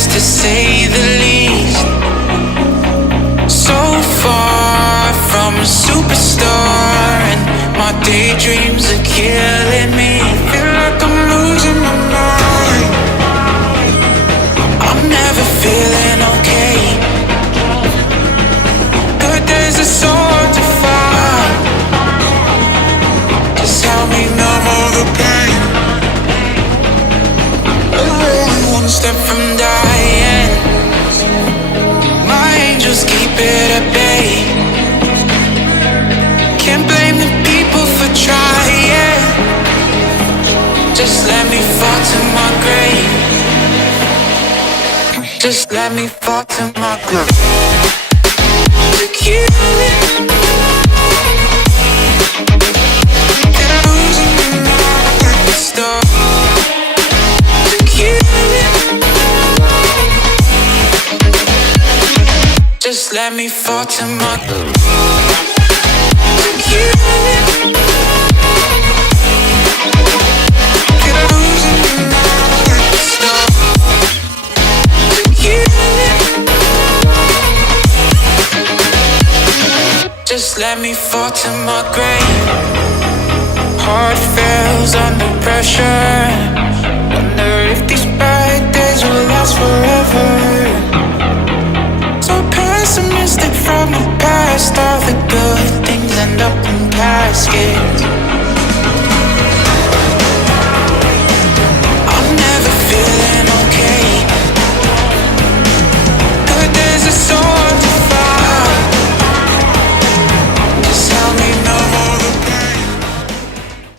mess to say the least. So far from a superstar, and my daydreams are killing me. Feel like I'm losing my mind. I'm never feeling okay. Good days are so hard to find. Just help me numb all the pain. I'm one step from dying. My angels keep it at bay. Can't blame the people for trying. Just let me fall to my grave. Just let me fall to my grave. To kill it. Get losing my stuff. To kill it. Just let me fall to my grave. To kill it. Get losing my stuff. To kill it. Just let me fall to my grave. Heart fails under pressure. Wonder if these bad days will last forever. So pessimistic from the past. All the good things end up in past.